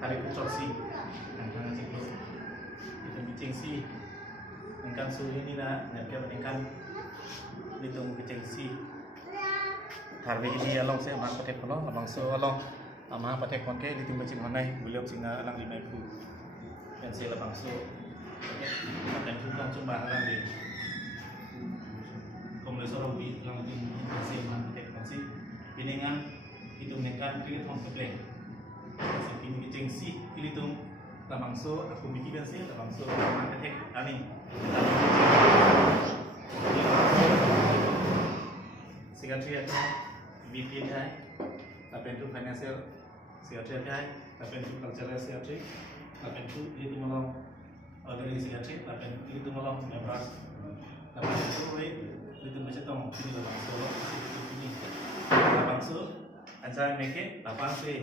tarik ucap si, jangan cikgu. Itu bicing si, engkan suhu ini lah, nanti engkan itu bicing si. Hari ini along saya mak patek kono, abang so along, amah patek konke itu bicing mana, beliau singa alang 5 dan saya abang so, dan juga cuma alang di. Kompresor di lang din kasi man tek kasi piningan itu menekan kredit hong kepleng kasi pining si itu lamangso aku bikin sih lamangso man tek ani sekretariat BPI tapi itu financial sekretariat tapi itu cultural sekretariat tapi itu malam organisasi sekretariat tapi itu malam members tapi itu macam tong sini lah bangsa ini bangsa anjay meke lapang sih